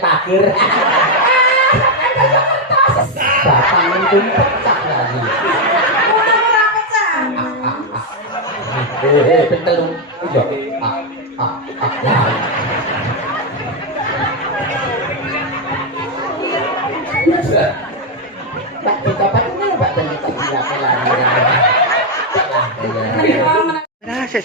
takir. Batang itu pecah lagi. Ora pecah. Betul. Iya. Tak dapat ini Pak dan kita silakan lagi. Nah, se.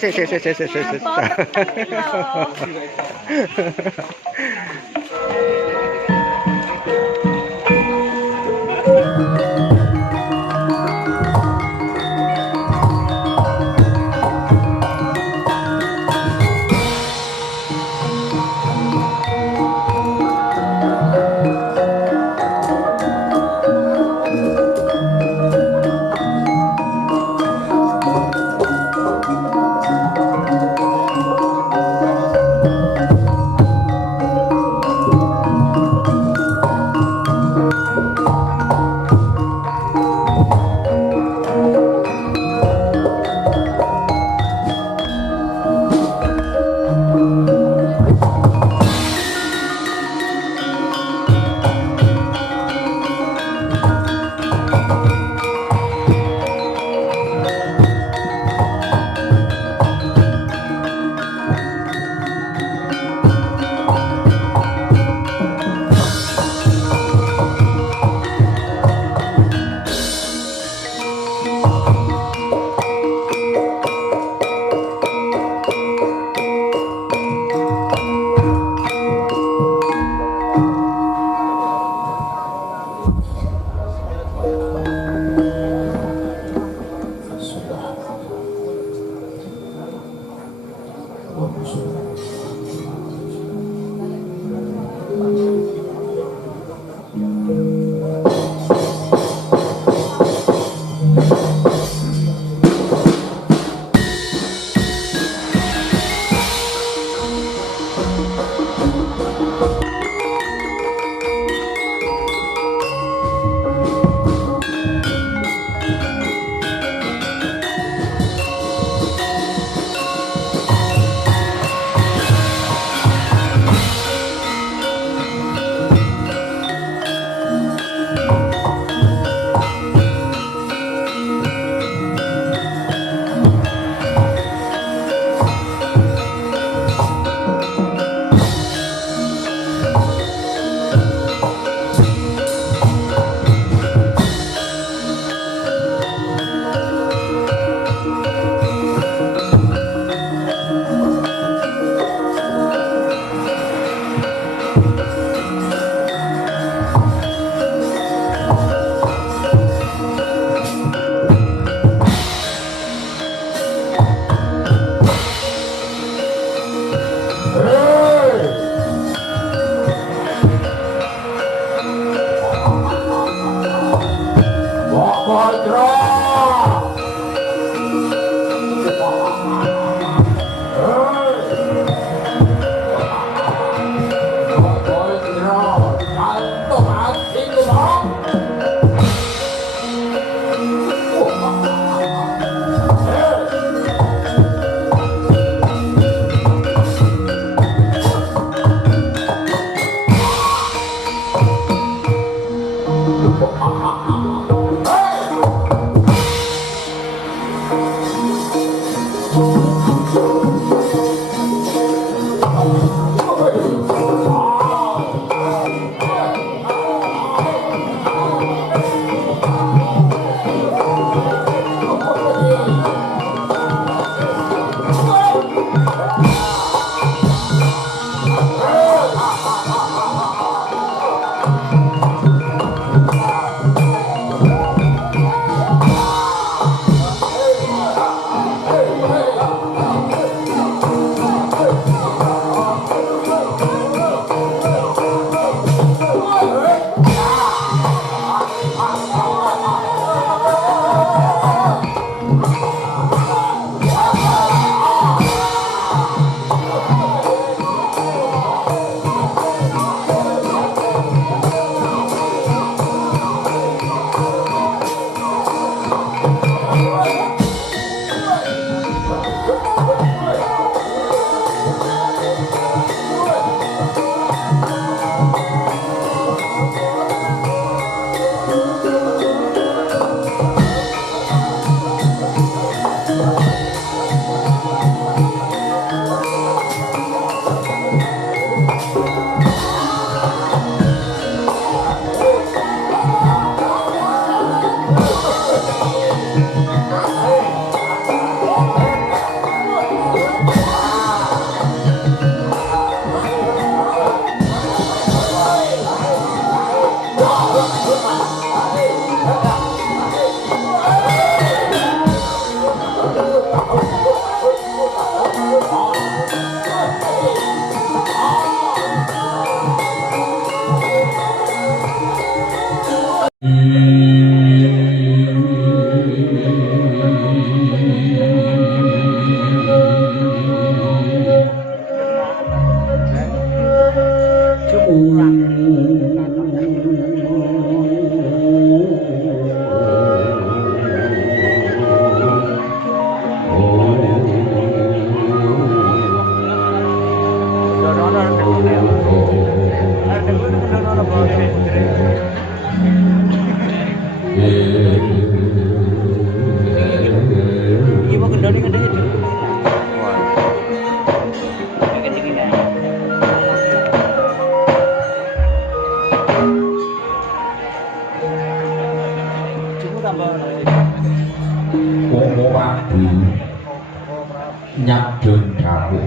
nyadun dawuh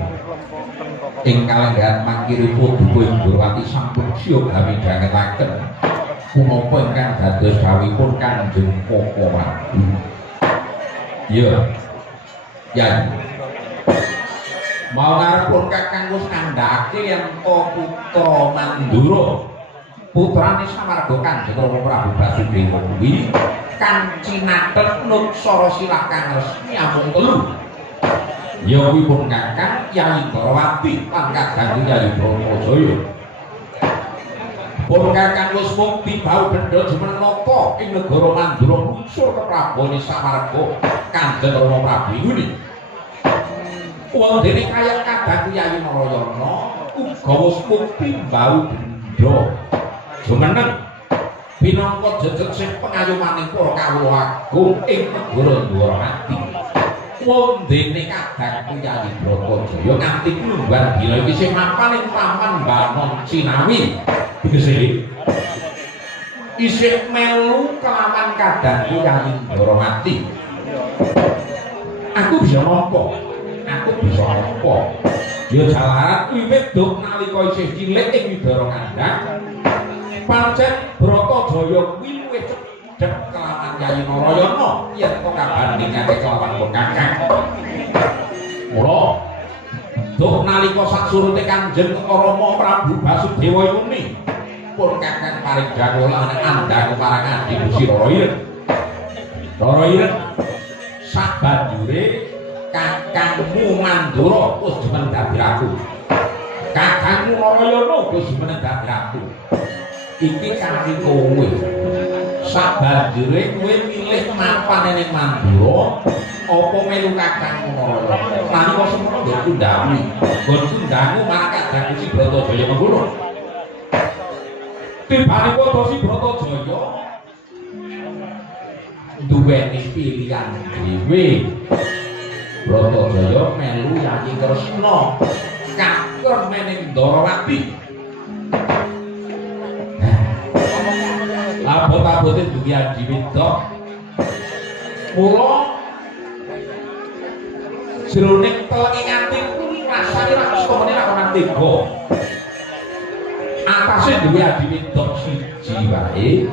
ing kalenggahan mangkiripun Dukuh Indrawati sampun siya gamidhangetaken punapa ingkang dados dawuhipun Kanjeng Koko Prabu. Ya. Ya. Mau ngarepun Kakang wis ngandhakake yen putra Mandura putrane Samarga Kanjeng Rama Prabu Basudewa kuwi kang cinathet nuksara silah kang resmi amung 3. Ya kuwi pun Kakang Yayi Indrawati lan Kakang Yayi Brontajaya. Pun Kakang wis mukti bau bendha jumenapa ing negara Mandura muncul keprabone Samarga Kanjeng Rama Prabu kuwi. Wong dene kaya Kakang Yayi Narayana uga wis mukti bau bendha jumeneng pinangka jejeg sing pengayomaning para kawula agung ing negara Ndwarawati. Wong dene Kakang Yayi Brontajaya nganti klunggan dina iki sing mapan ing paman Banon Cinawi. Tegese isih melu kelawan Kakang Yayi Ndwarawati. Aku bisa nampa. Aku bisa nampa. Ya jalaran wiwit duk nalika isih cilik ing Widara Kandhang. Pancen Bratajaya kuwi luwih cedhek kelawan Yayi Narayana yen kok kabandhingake kelawan Kakang. Mula duk nalika saksurute Kanjeng Rama Prabu Basudewa yuni pun Kakang paring dawuh lan andhang marang Adi Gusti Rara Ireng. Rara Ireng sabanjure Kakangmu Mandura wis jumeneng dadi ratu. Kakangmu Narayana wis jumeneng dadi ratu. Iki kanthi kowe. Sabanjure kowe milih mapan ning Mandura apa melu Kakangmu Narayana. Nalika semono nggonku ndawuhi, nggonku ndangu marang Kakang Gusti Bratajaya mengkono. Tibane kota si Bratajaya duweni pilihan dhewe. Bratajaya melu Yayi Kresna katon mening Ndwarawati. Abot-abote duwe adi wedok. Mula jroning telenging atiku kuwi rasane ra kestemene ra ana tega. Atase duwe adi wedok siji wae.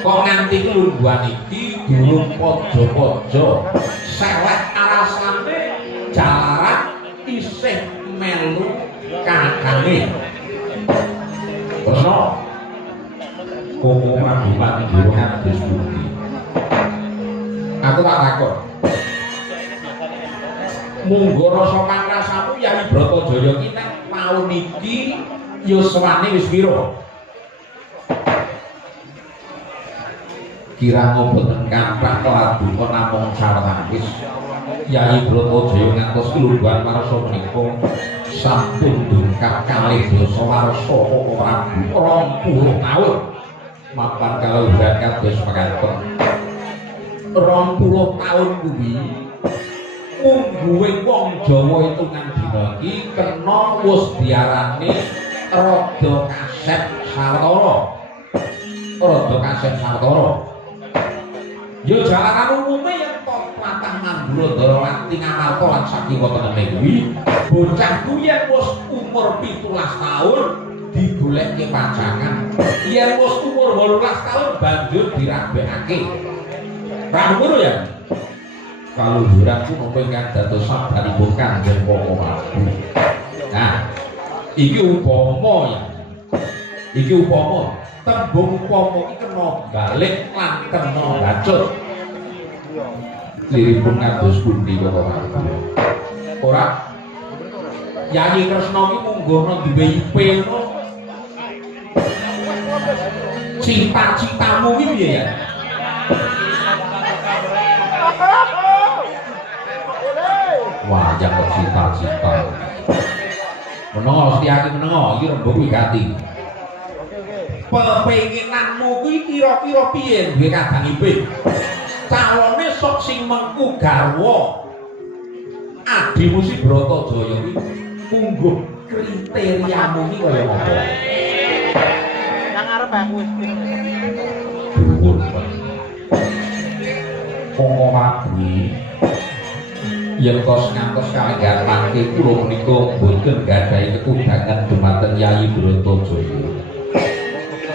Kok nganti kelungguhan iki durung pojo-pojo selek alasane jalaran isih melu kakange. Terus Koko Prabu Mandura kados pundi? Aku tak takon. Munggo rasa pangrasamu Yayi Bratajaya ki nek taun iki yuswane wis pira? Kirang boten kathah keladuka namung sawetawis. Yayi Bratajaya ngantos kelungguhan warsa menika sampun dungkap kalih dasa warsa Koko Prabu 20 taun. Mapan kalau berangkat kados mekaten 20 taun kuwi mungguhe wong Jawa hitungan dina iki kena wis diarani rada kaset sawetara. Rada kaset sawetara. Ya jalaran umume yen to tlatah Mandura Ndwarawati ngamarta lan saking wontenane kuwi bocah kuwi yen wis umur 17 taun digoleki pacangan. Yen wis umur 18 taun banjur dirabekake. Ra ngono ya. Kalungguranku napa ingkang dados sabaripun Kanjeng Koko Prabu. Nah, iki upama ya. Iki upama tembung upama iki kena balik lan kena bacut. Liripun kados pundi Koko Prabu? Ora Yayi Kresna iki munggono duwe IP ngono. Cita-citamu iki piye ya? Wah, jangan cita-cita. Menengo setiaki menengo, iki rembug wigati. Pepenginanmu kuwi kira-kira piye duwe kadang ipin? Calone sok sing mengku garwa. Adimu si Bratajaya kuwi mungguh kriteriamu iki kaya apa? Nang arep aku wis Dhuwur. Kongko mati. Yen kos ngantos kalenggan mangke kula menika boten gadhahi kekudangan dumateng Yayi Bratajaya.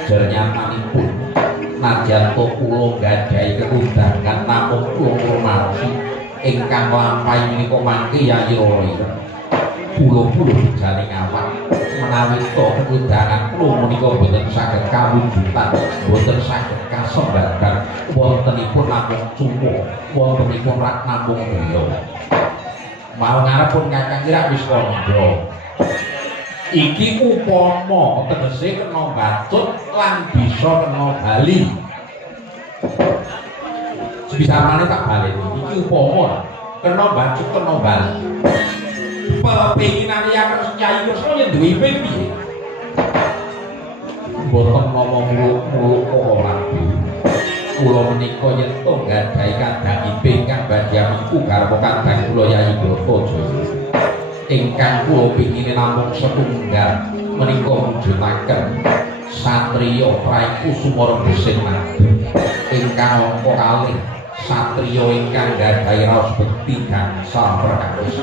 Jernyatanipun najan to kula gadhahi kekudangan namung kula ngurmati ingkang lampahi menika mangke Yayi Rara. Kula-kula jane ngawak menawi to kekudangan kula menika boten saged kawujudan, boten saged kasembaran wontenipun namung cumo, wontenipun rak namung beliau. Mau ngarepun Kakang Irak wis kandha. Iki upama tegese kena bacut lan bisa kena bali. Sebisa mana tak baleni iki upama kena bacut kena bali. Pepenginan yang Kyai Kresna yen duwe ipin piye? Boten nama muluk-muluk ora. Kula menika yen to gadhahi kadang ipin kang badhe mengku garwa kadang kula Yayi Bratajaya. Ingkang kula pingine namung setunggal menika mujudaken satriya praiku sumara besin madu. Ingkang angka kalih satriya ingkang gadhahi raos bekti gangsal perkawis.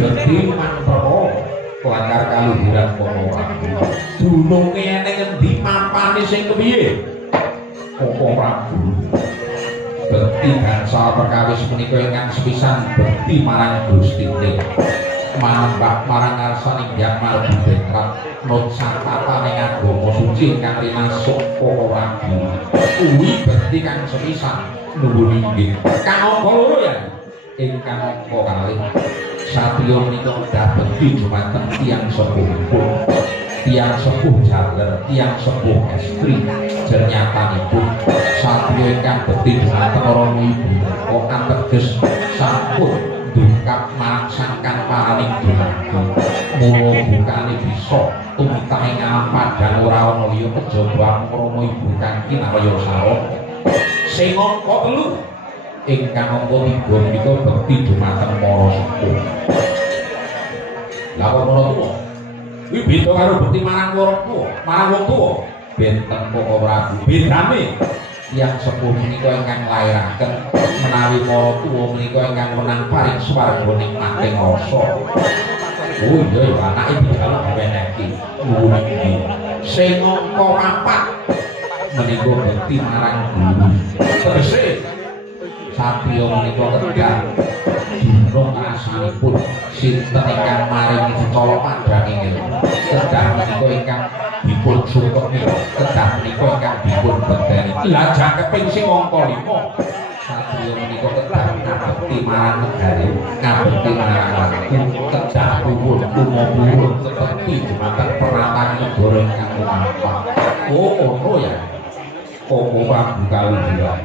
Bekti mantra kelakar kaluhuran para prabu. Dununge ning endi mampane sing kepiye? Koko Prabu. Bekti gangsal perkawis menika ingkang sepisan bekti marang Gustine. Manembak marang ngarsaning Hyang Margi Betrat nut satataning agama suci ingkang rinasuk Koko Prabu. Kuwi bekti kang sepisan nuwun inggih. Kang angka loro ya. Ingkang angka kalih satriya menika kedah bekti dumateng tiyang sepuhipun. Tiang sepuh jaler, tiang sepuh estri, jernyatanipun satriya ingkang bekti dumateng Rama Ibu kok ateges sampun dungkap mangsangkan paraning dumateng. Mula bukane bisa tumitah ing alam padang ora ana liya kejaba Rama Ibu kang kinarya sarana. Sing angka 3 ingkang angka 3 menika bekti dumateng para sepuh. Lah kok para tuwa kuwi beda karo bekti marang wong tuwa, marang wong tuwa. Benten Koko Prabu bedane tiyang sepuh menika ingkang lairaken menawi para tuwa menika ingkang menang paring swarga nikmating rasa. Oh iya ya anake dijaluk diwenehke. Nuwun iki. Sing angka 4 menika bekti marang guru. Tegese satriya menika kedah dunung asalipun sinten ingkang maringi secala pandhanging kedah menika ingkang dipun sukeni, kedah menika ingkang dipun beteni. Lah jangkeping sing angka 5 satriya menika kedah ngabekti marang negari, ngabekti marang waktu, kedah puwun tumapun tekti dumateng peranatan negara ingkang lumampah. Oh ono ya. Koko Prabu kaluhuran.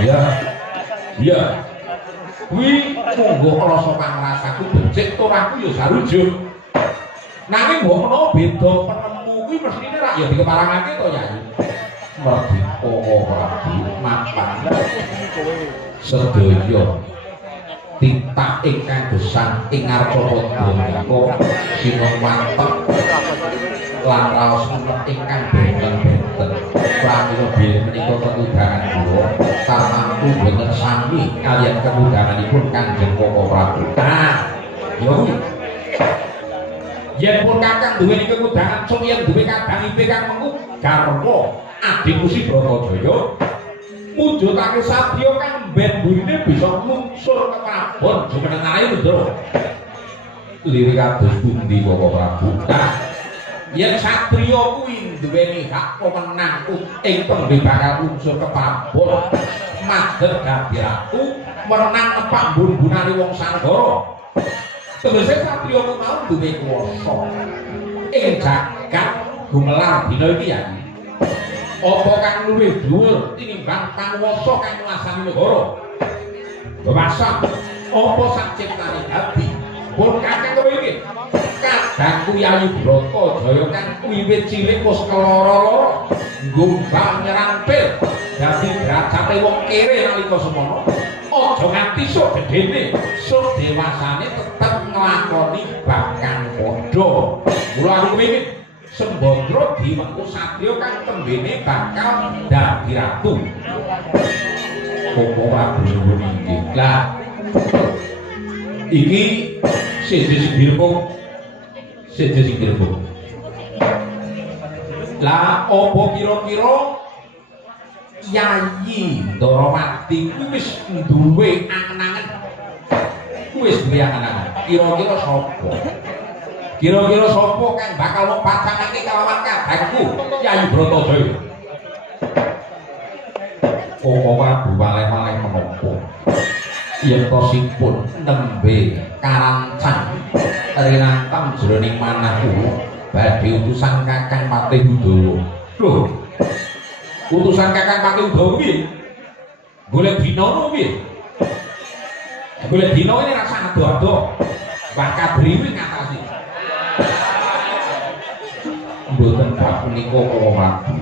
Ya. Ya. Kuwi monggo rasa pangrasaku becik toraku ya sarujuk. Nanging mbok menawa beda penemu kuwi mestine rak ya dikeparangake to Yayi. Mergi Koko Prabu mapan sedaya titah ingkang gesang ing Arcapada menika sinung mantep lan raos ingkang benten-benten. Pramila bilih menika ketudangan kula tartamtu boten sami kaliyan ketudanganipun Kanjeng Koko Prabu. Nah, ya kuwi. Yen pun Kakang duweni ketudangan sumiyen duwe kadang ipe kang mengku garwa adikku si Bratajaya mujudake satriya kang ben burine bisa lungsur ke Prabon jumenengahe lho. Lirik kados pundi Koko Prabu? Nah, yen satriya kuwi duweni hak pemenang ing tembe bakal unsur kepabon madhep dadi ratu menang nepak mbun-bunane wong Sanggara. Tegese satriya mau duwe kuwasa ing jagat gumelar dina iki ya. apa kang luwih dhuwur tinimbang panguwasa kang nguasani negara? Bebasa apa sanciptane ati? Pun kakek kowe iki kadangku Yayi Bratajaya kan wiwit cilik wis keloro-loro nggumbang nyerang pil dadi derajate wong kere nalika semono. Aja nganti sok gedene, sok dewasane tetep nglakoni bakang padha. Mula aku iki Sembadra diwengku satriya kang tembene bakal dadi ratu. Kok ora bingung iki. Lah iki siji singkirku. Lah apa kira-kira Yayi Ndarawati kuwi wis duwe angen-angen. Wis duwe angen-angen. Kira-kira sapa? Kira-kira sapa kang bakal mepacangake kalawan kadangku Yayi Bratajaya? Ora buwaleh-waleh menapa. Yen tosipun nembe karancang rinantang jroning manah kula badhe utusan Kakang Patih Udawa. Lho, utusan Kakang Patih Udawa piye? Golek dina ngono piye? Golek dina ini rasa ado-ado. Mbah Kadriwi ngatasi. Mboten bab punika kula wabu.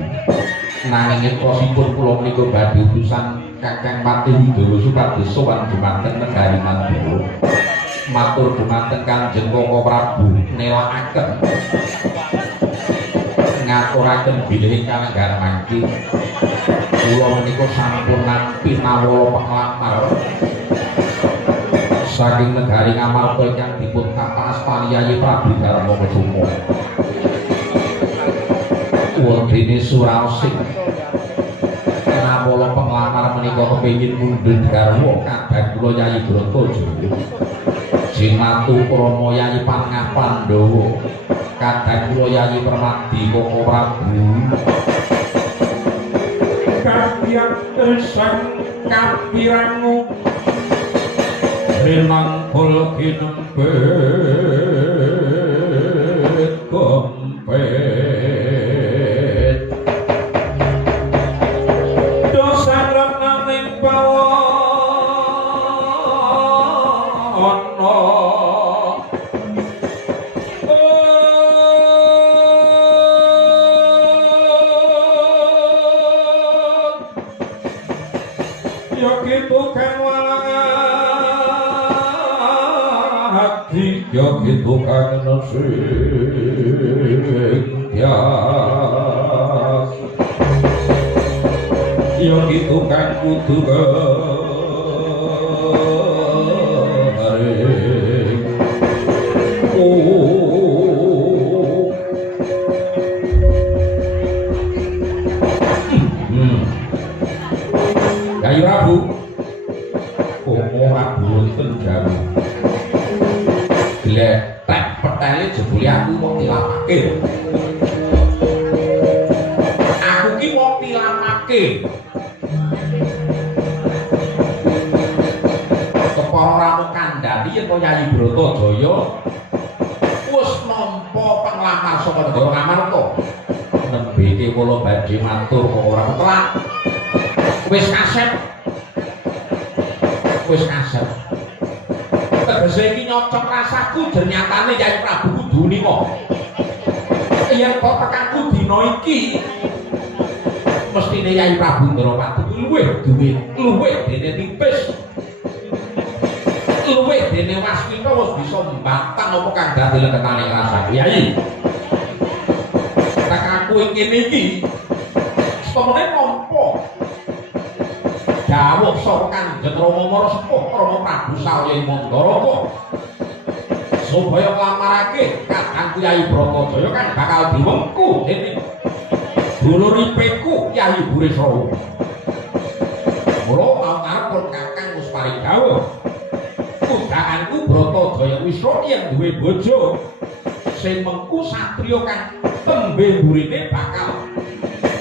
Nanging tosipun kula menika badhe utusan Kakang Patih Udawa supados sowan dhumateng negari Mandura. Matur dhumateng Kanjeng Koko Prabu nelakaken ngaturaken bilih kalenggar mangke kula menika sampun nampi nawala penglamar saking negari Ngamarta ingkang dipun kapastani Yayi Prabu Darmakusuma wondene Suraosing nawala penglamar menika kepengin mundhut garwa kadang kula Yayi Bratajaya Jinatu Krama Yayi Pangah Pandhawa kadang kula Yayi Permadi Koko Prabu kapiyak gesang kapirangu rinangkul kinempet kompet dosa renaning bawana ya gitu kan walangan hati ya gitu kan nasib ya ya gitu kan kudu garing Yayi Prabu Prabu wonten jaru gletek petele jebule aku wong dilamake aku ki wong dilamake kepara ramu kandhani yen Yayi Bratajaya wis nampa penglamar saka negara Ngamarta nembe iki kula badhe matur kok ora ketelak wis kaset tegese iki nyocok rasaku ternyatane Yayi Prabu kudu nika yen kok tekanku dina iki mestine Yayi Prabu Ndarawati luwih duwe luwih dene tipis luwih dene Waskita wis bisa mbatang apa kang dadi leketane rasaku Yayi tekanku ing kene iki setemene nampa dawuh saka Kanjeng Rama Marasepuh Rama Prabu Salya Mandaraka supaya nglamarake kadangku Yayi Bratajaya kan bakal diwengku dening dulur ipeku Yayi Burisrawa. Mula mau ngarep Kakang wis paring dawuh undanganku Bratajaya Wisra yen duwe bojo sing mengku satriya kang tembe burine bakal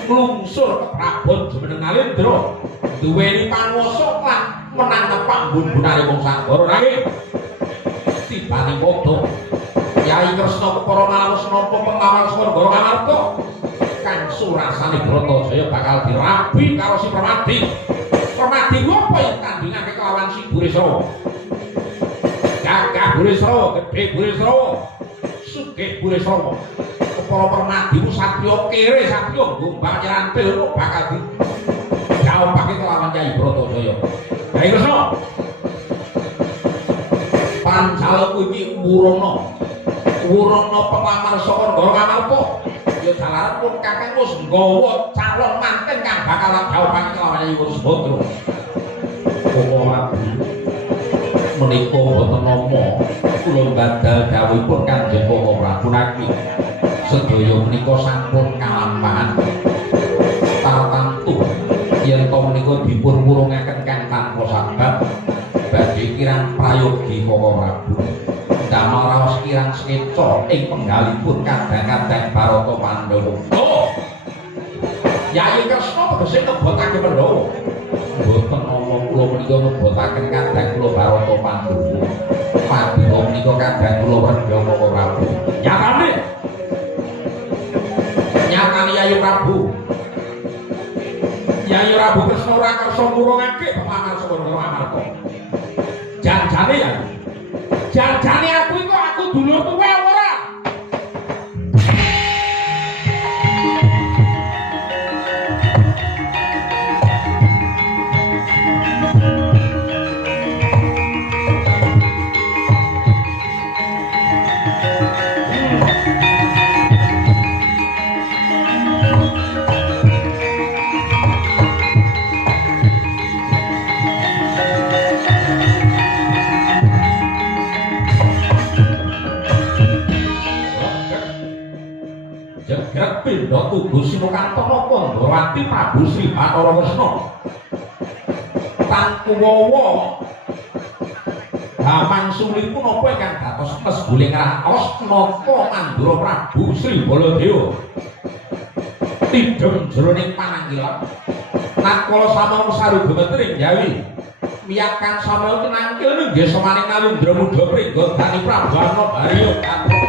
nglungsur ke Prabon Jumeneng Nalendra duweni panguwasa lan menang tepak mbun-bunane wong Sanggara nanging tibane padha Yayi Kresna Kepara Malawis napa pengawal Negara Ngamarta kang surasane Bratajaya bakal dirabi karo si Permadi. Permadi ngopo ing tandingake kelawan si Burisrawa. Gagah Burisrawa, gedhe Burisrawa, sugih Burisrawa. Kepala Permadi ku satriya kere, satriya gombang nyerantil bakal dijawabake kelawan Kyai Bratajaya. Kyai Kresna. Pancalku iki Wurana pelamar saka Ndara Ngamarta. Ya jalaran pun kakek wis nggawa calon manten kang bakal jawabake kelawan Kyai Wurusbandra. Kok menika boten nama kula badal dawuhipun Kanjeng Koko Prabu Naki. Sedaya menika sampun kalampahan. Tartamtu yen to menika dipun wurungaken kang tanpa sabab badhe kirang prayogi Koko Prabu. Damel raos kirang sekeca ing penggalipun kadang-kadang Barata Pandhawa. Oh! Yayi Kresna tegese nebotake Pandhawa. Mboten nama kula menika nebotaken kadang kula Barata Pandhawa. Pandhawa menika kadang kula Wreja Koko Prabu. Nyatane Yayi Prabu. Yayi Prabu Kresna ora kersa ngurungake pemangan saka Ndara Ngamarta. Janjane ya. Janjane aku iku aku dulur tuwe ora. Pindha tugu Sinokanto napa Ndrawati Prabu Sri Bathara Kresna. Tan kuwawa Hamang sulipun napa ingkang dados mesguling raos napa Mandura Prabu Sri Baladewa. Tidhem jroning pananggilan nakala sampun saru gemetring Jawi. Miyakan samel tinangkil nggih semaning Nalindra Muda Pringgondani Prabu Anabharya kanthi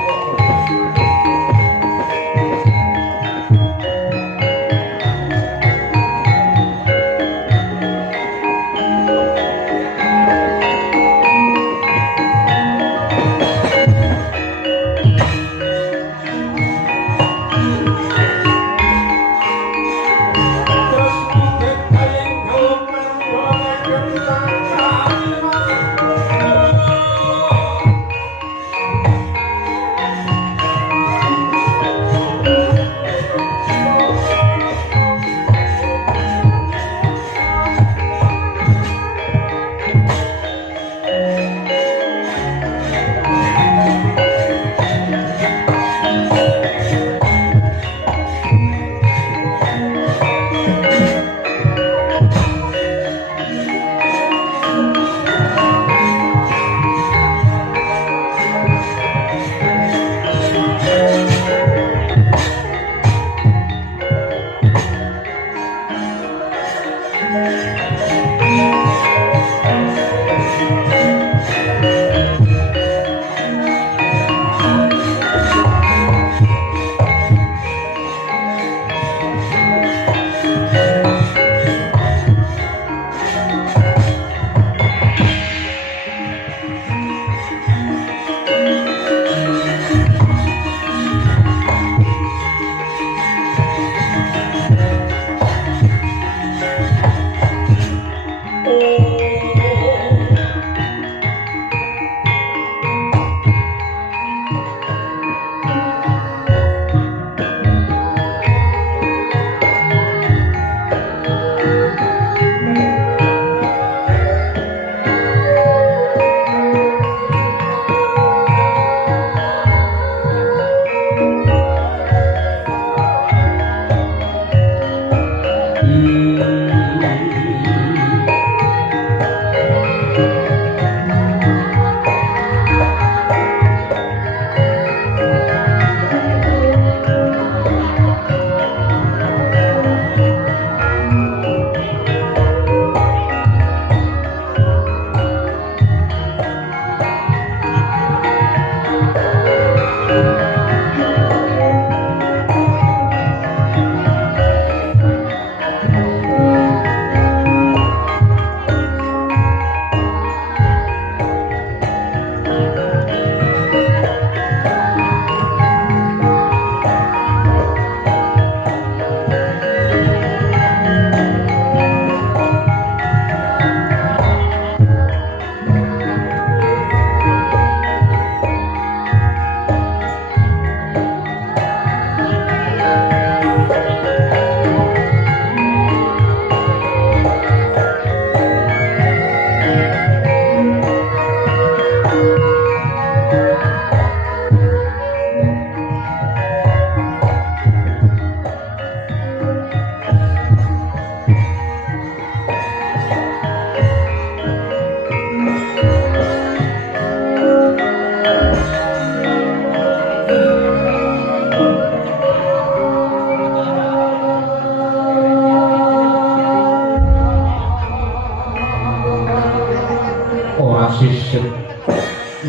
isin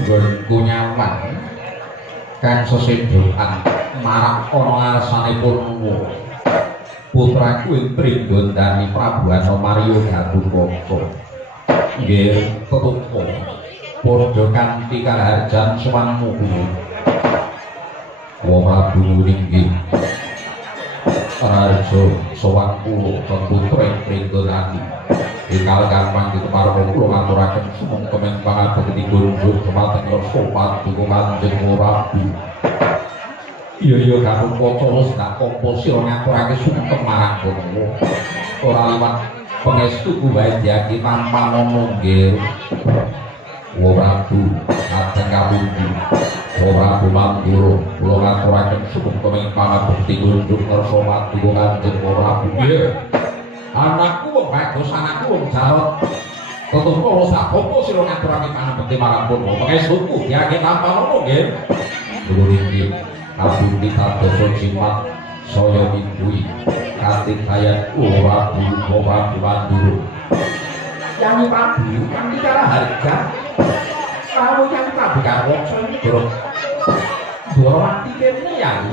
nggonku nyaman kan sesedokan marang ana ngarsanipun putraku ing Pringgondani Prabu Anomarya Gatotkaca nggih tetungko padha kanthi karaharjan sowan mugi wong Prabu nggih Raja sowan kula putra ing Pringgondani dikal gampang diteparang kula ngaturaken sumeng kemen pangabekti kunjuk dhumateng sopan dukungan Kanjeng Prabu. Iya Gatotkaca wis tak apa sira ngaturake sumeng marang kula. Ora liwat pangestu kuwadyake tanpa mono nggih. Prabu kadang kapundi. Prabu Mandura kula ngaturaken sumeng kemen pangabekti kunjuk sopan dukungan Kanjeng Prabu. Anakku wong bagus, anakku wong jarot. Tetungko lo sak apa sira ngaturake panabekti marang kula. Pangestuku diake tanpa mono nggih. Lho iki kabundi kadosa jimat saya mingguhi kanthi kaya ora Prabu Mandura. Yang Prabu kanthi cara harga kalau yang Prabu Gatotkaca ini dorong kene ya.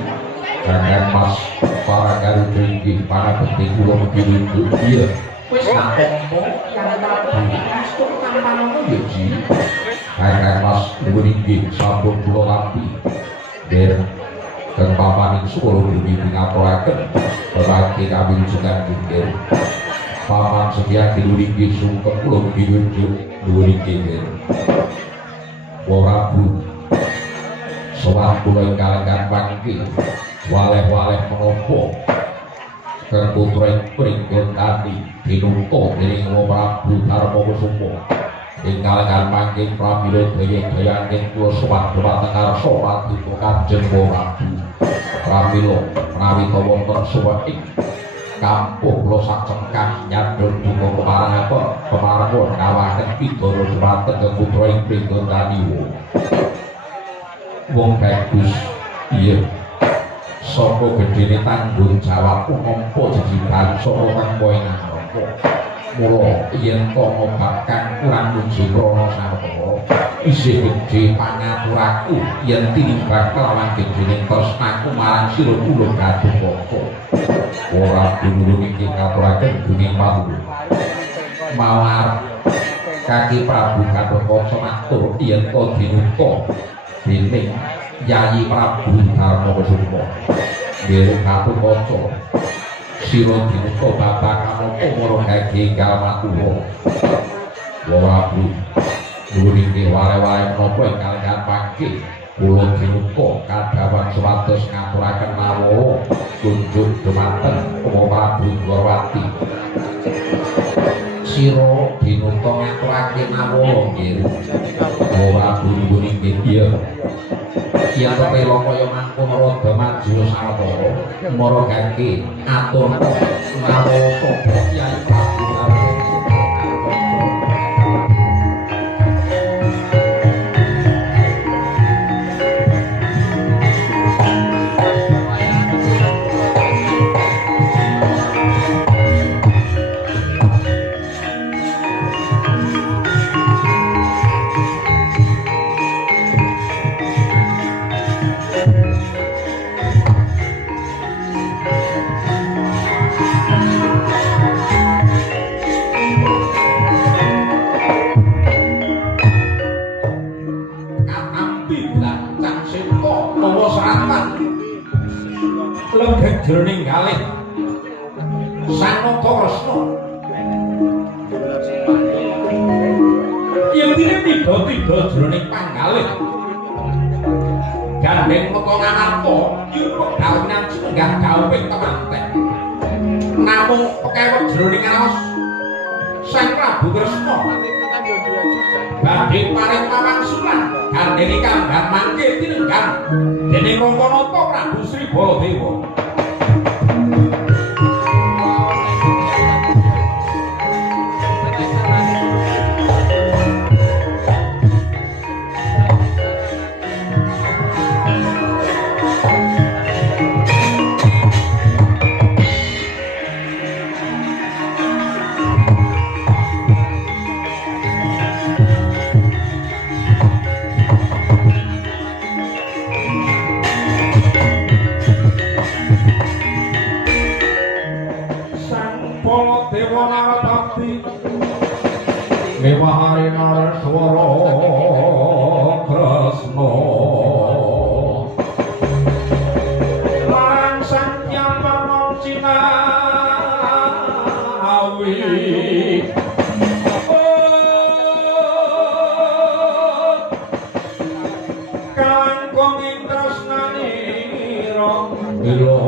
Jangan Mas para garuda iki panabekti kula mugi iya. Wis tak apa yang Prabu kasto tanpa ngono ya Ji. Jangan Mas mugi sampun kula lampi. Der dan papaning sukul bumi ngapuraken berbagai kami juga dikir paman setia diluriki sungkem kula diwujud diluriki Prabu sowan kula ingkang pangki waleh-waleh menapa keputra ing Pringgondani dinungko dening Prabu Darmakusuma ingkang mangking pramila daya-daya ing kula sowan dhumateng ngarsa Ratu Kanjeng Prabu pramila menawi wonten suwek kampung kula sacengkang nyadul duka kemarang kawahen pidana dhumateng keputra ing Pringgondani wong bagus iya saka gedene tanggung jawab nampa jejiban saka kang kowe ngarep mula yen kono bakang kurang muji krana sarta isih gedhe pangapuraku yen tinimbang kelawan gedhening tresnaku marang sira kula Gatotkaca ora dunung iki ngaturaken duning pawu mawar kaki Prabu Gatotkaca matur yen to dinungka dening Yayi Prabu Darmakusuma nggih Gatotkaca sira dinungka babagan apa marang gage galmatua Prabu nuwuning wale-wale menapa ingkang pangke kula dinungka kadhawan supados ngaturaken nawara kunjuk dhumateng Prabu Dwarawati sira dinungka ngaturake nawara nggih Prabu nuwuning iya yen kepela kaya mangkon rada maju sawetara mara gage atur nawara sapa Kyai Prabu jroning kalih Sanata Kresna yen dene tiba-tiba jroning panggalih gandeng meka ngamarta yen pedhawenan senggah gawe temanten namung pekewet jroning raos Sang Prabu Kresna badhe paring pawangsulan gandeng kandhang mangke tinenggan dening Rangkanata Prabu Sri Baladewa narapati mewahari naraswara kresna larang sanjang panon cinawi kalangkung ing tresnanira bila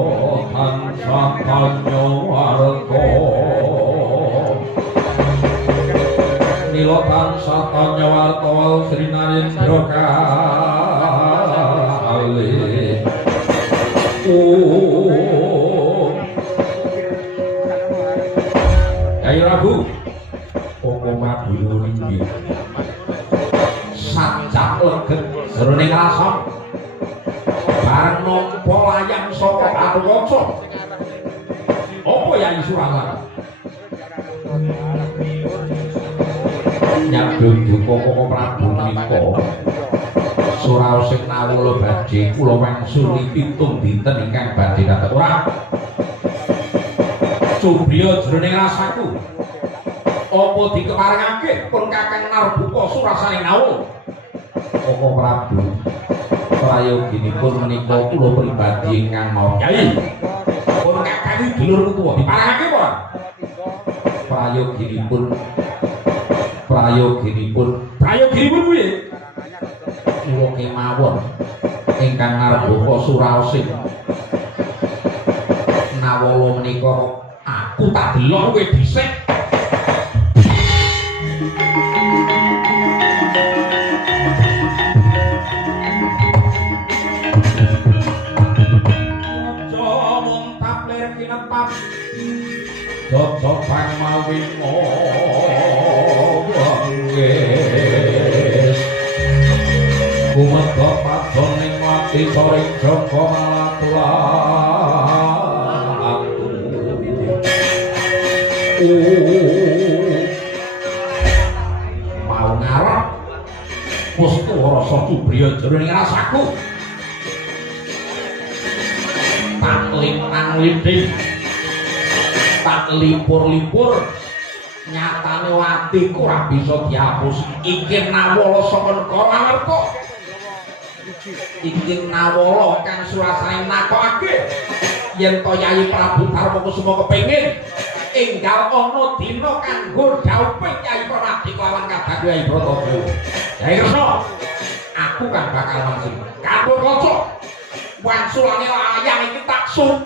tansah kanya warga nila tansah kanya warga Sri Narendra kalih Kyai Rabu Koko Madiun iki sajak leged jroning rasa bareng nampa layang saka Aruwaca apa Yai Suralana nyadun duka Koko Prabu menika Suraos sing nawula badhe kula wangsuli 7 dinten ingkang badhe dateng ora Cubriya jroning rasaku apa dikeparengake pun Kakang Narbuka surasane nawuh Koko Prabu prayoginipun menika kula pribadi ingkang mau Kyai pun Kakang dulur tuwa diparengake apa prayoginipun kuwi kula kemawon ingkang Narbuka suraosing nawala menika aku tak delok kowe dhisik Joko pangmawin mawis Kumega padoning mati soring Joko malatulatu mau ngarep pustu rasa Cubriya jroning rasaku tak lintang-linting tak lipur-lipur nyatane atiku ora bisa dihapus iki nawala saka negara Amerta iki nawala kang surasane nakokake yen to Yai Prabu Darmakusuma kepengin enggal ana dina kanggo dhauping Yai Pranadi kelawan kadang Yai Brataya Yai Kresna aku kan bakal mangsi kanggo kaca wangsulane layang iki tak sun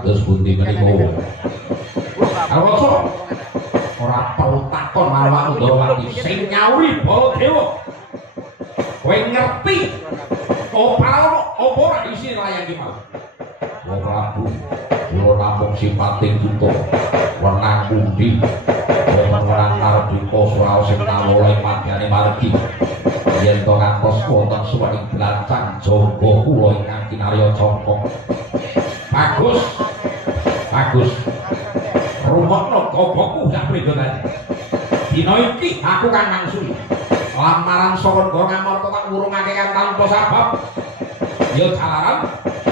kados pundi menika Aroso ora perlu takon marang Ndawati sing nyauri Baladewa kowe ngerti apa ora isi layang iki mau Prabu kula namung sipating buta wenang pundi wenang Narbuka Suraos sing nawala madyane margi yen to ngantos wonten suwening blancang jaba kula ingkang kinarya congkok bagus rumakna kobokku sak predonan dina iki aku kan mangsuli lamaran saka negara Amarta tak ngurungake kan tanpa sabab ya jalaran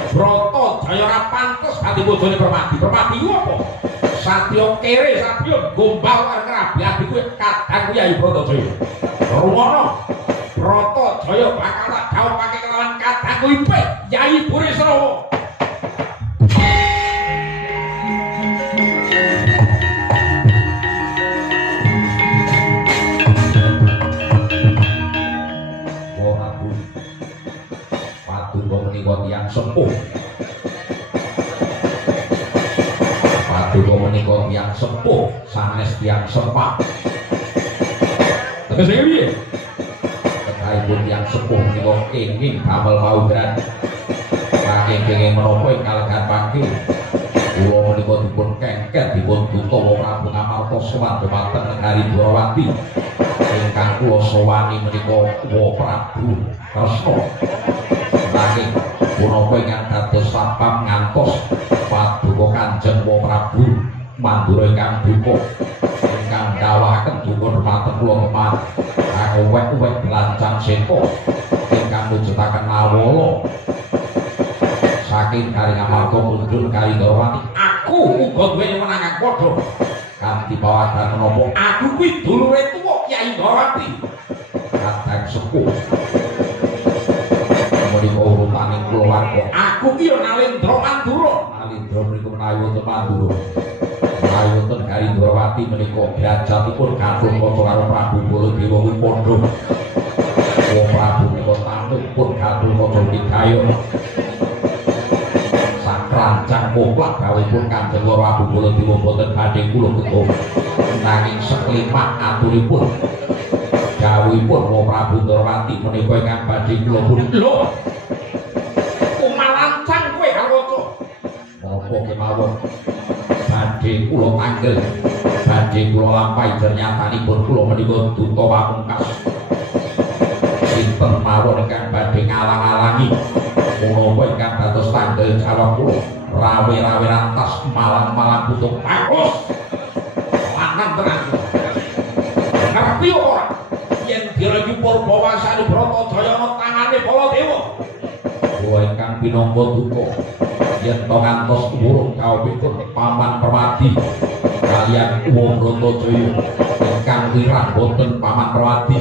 Brata Jaya ora pantes dadi bojone Permati ku apa satya kere satya gombal karo ngrabi adiku kadang Yai Bratajaya rumakna Brata Jaya bakal tak dhawuhake kelawan kadangku Ipik Yai Burisrawa tiyang sepuh paduka menika tiyang sepuh sanes tiyang sepak tegese piye kekaipun tiyang sepuh menika kenging damel maudran saking kenging menapa ing kalegan pangki kula menika dipun kengket dipun sowan dumateng Negari Dwarawati ingkang kula sowani menika Wa Prabu Kresna nanging punapa ingkang dados sabab ngantos paduka Kanjeng Wa Prabu Mandura ingkang duka ingkang dawaken duka dumateng kula teman awek-awek belancang seta ingkang mujudaken awala saking kari amarga mundur kari Dwarawati aku uga duwe menangan padha kanthi bawadan menapa aku kuwi dulure tuwa Kyai Dwarawati kadang sepuh menika urutaning kulawarga aku ki Nalendra Mandura Nalendra menika menawi wonten Mandura menawi wonten kari Dwarawati menika derajatipun kathah karo Prabu Baladewa kuwi padha Wa Prabu menika tampun kathah karo Wigayo rancang mutlak gawipun Kanjeng Prabu Baladewa boten badhe kula ketum nanging seklimat aturipun gawipun Wa Prabu Dwarawati menika ingkang badhe kula pun lho kumalancang kowe Harwaca napa kemawon badhe kula tanggel badhe kula lampahi ternyatanipun kula menika duta pamungkas sinten mawon ingkang badhe ngalang-alangi menapa ingkang dados tanggal jawab kula rawe-rawe rantas malang-malang butuh bagus lanang terang ngerti ora yen direki Purbawasari Bratajaya ana tangane Baladewa kula ingkang pinangka duka yen to ngantos urung kawitipun Paman Permadi kaliyan Wa Bratajaya ingkang wirah boten Paman Permadi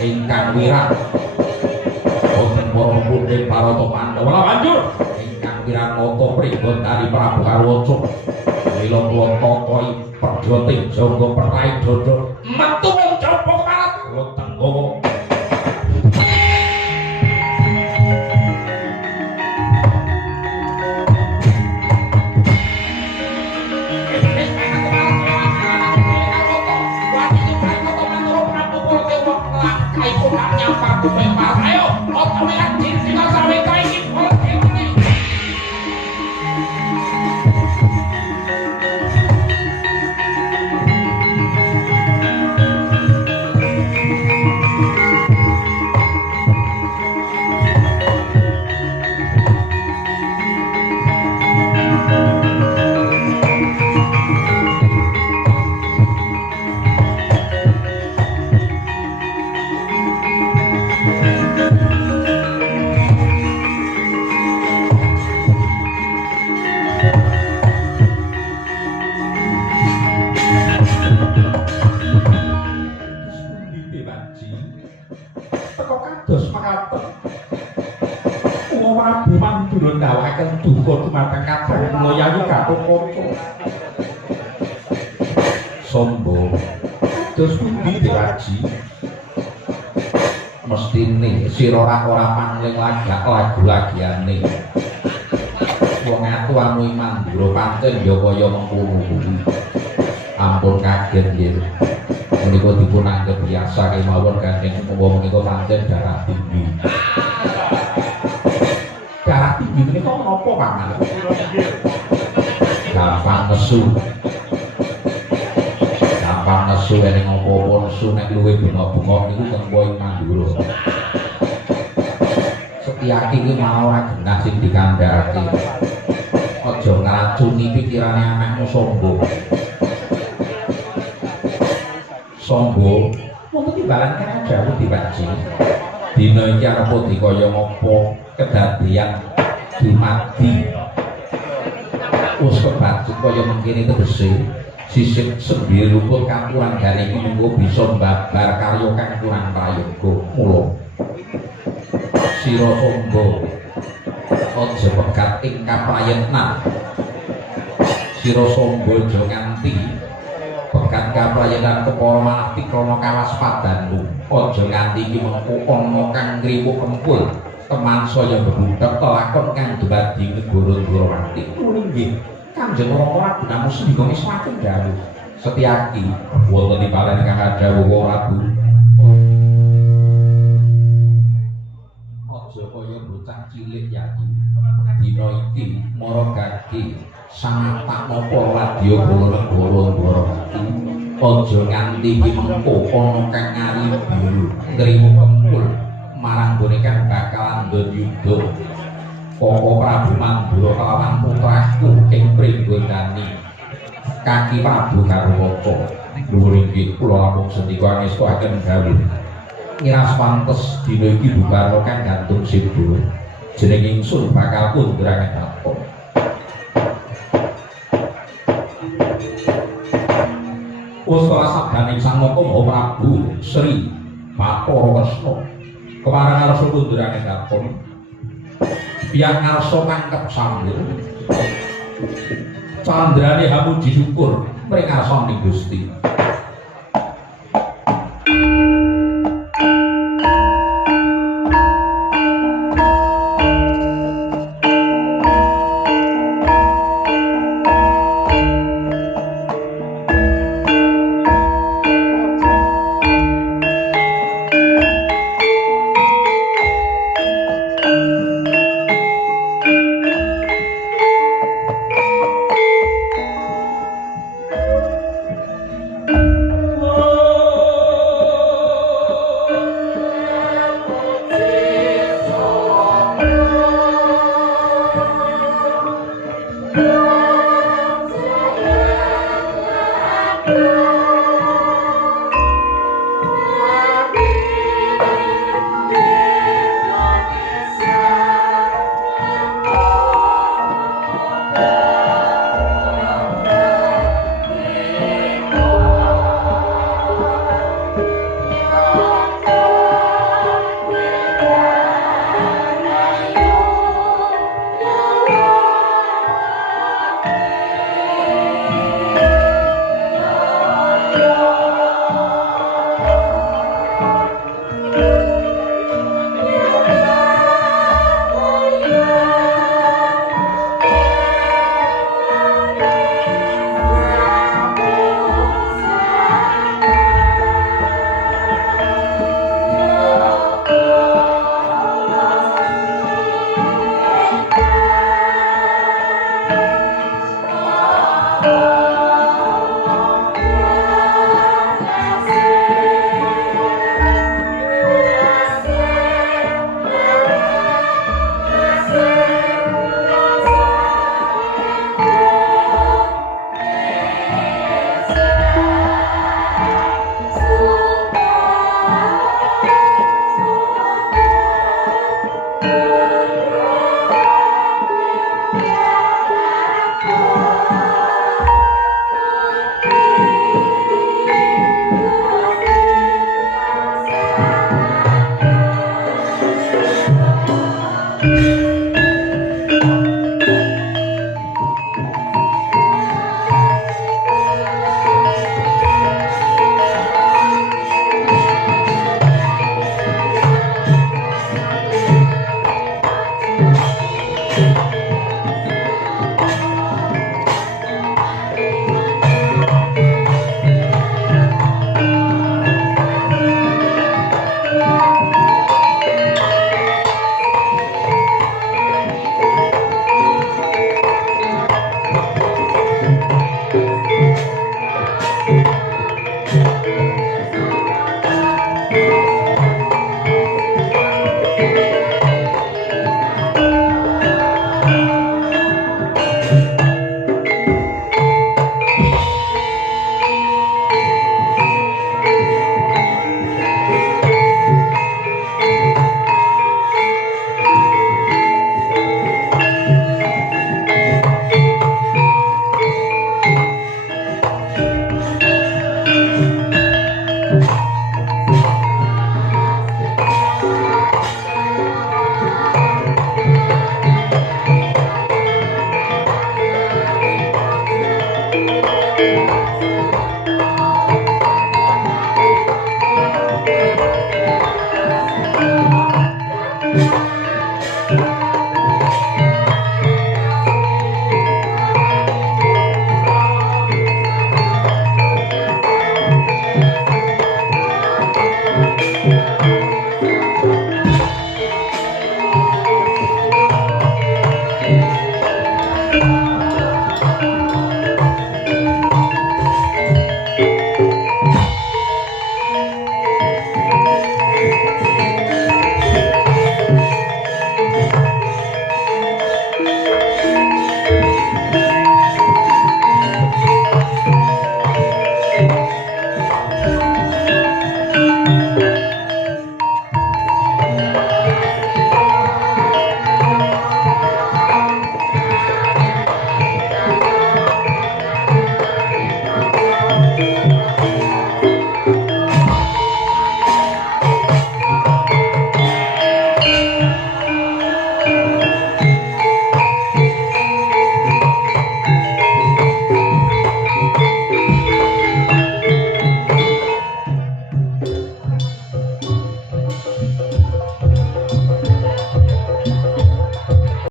ingkang wirah boten para pundhe Barata Pandhawa banjur Wiranata pribon dari Prabu Harwaca mila kula tokohi perjoting jaga perai dodo metu wong jaba keparat kula tenggawa ayo otomelan dina saweta iki ndawakaken duka dumateng kadang kula yayi Gatotkaca Samba dos pundi Dewaji mestine sira ora pangling lagak lagu-lagiane wong atuamu Mandura pancen ya kaya mengkono kuwi ampun kaget nggih menika dipun anggep biasa kemawon gandeng umpama menika pancen darah tinggi darah tinggi menika menapa Paman gampang nesu ning apa-apa nesu nek luwih bengok-bengok niku teng poin Mandura Setyaki iki malah ora genah sing dikandhakake aja ngracuni pikirane anakmu Samba wonten timbalan kene dawuh Dewaji dina iki arep dikaya ngapa kedadian dumadi wis kebacut kaya mengkene tegese sisih sendiri rukun kampuran gane iki mengko bisa mbabar karya kang kurang prayoga mula sira Samba aja pegat ing kaprayitnan sira Samba aja nganti pegat kaprayitnan kepara malah tikrana kawaspadanmu aja nganti iki mengko ana kang ngriwuk kempul teman saya bebudak telakon kang dumadi negara Dwarawati nggih Kanjeng Rama namun sedika semakin dawuh Setyaki wonten timbalan kang dawuh Prabu aja kaya bocah cilik Yaki dina iki Maragaki sangatak napa wadya Balanegara Maragaki aja nganti mengko ana kang ngari biru ngrimu kempul marang gone kang bakalan ndayuda Koko Prabu Mandura kelawan putraku ing Pringgondani Kaki Prabu Karwaka dhuwur inggih kula lampung sendika ngestakaken gawé ngiras pantes dina iki bubar kang gantung sido jeneng ingsun bakal pundrang apa Usra sabdaning Sang Maha Prabu Sri Bathara Kresna kemarang ngarsa pundrang apa biar ngarsa mangkep sambil candrane hamuji syukur mring ngarsaning Gusti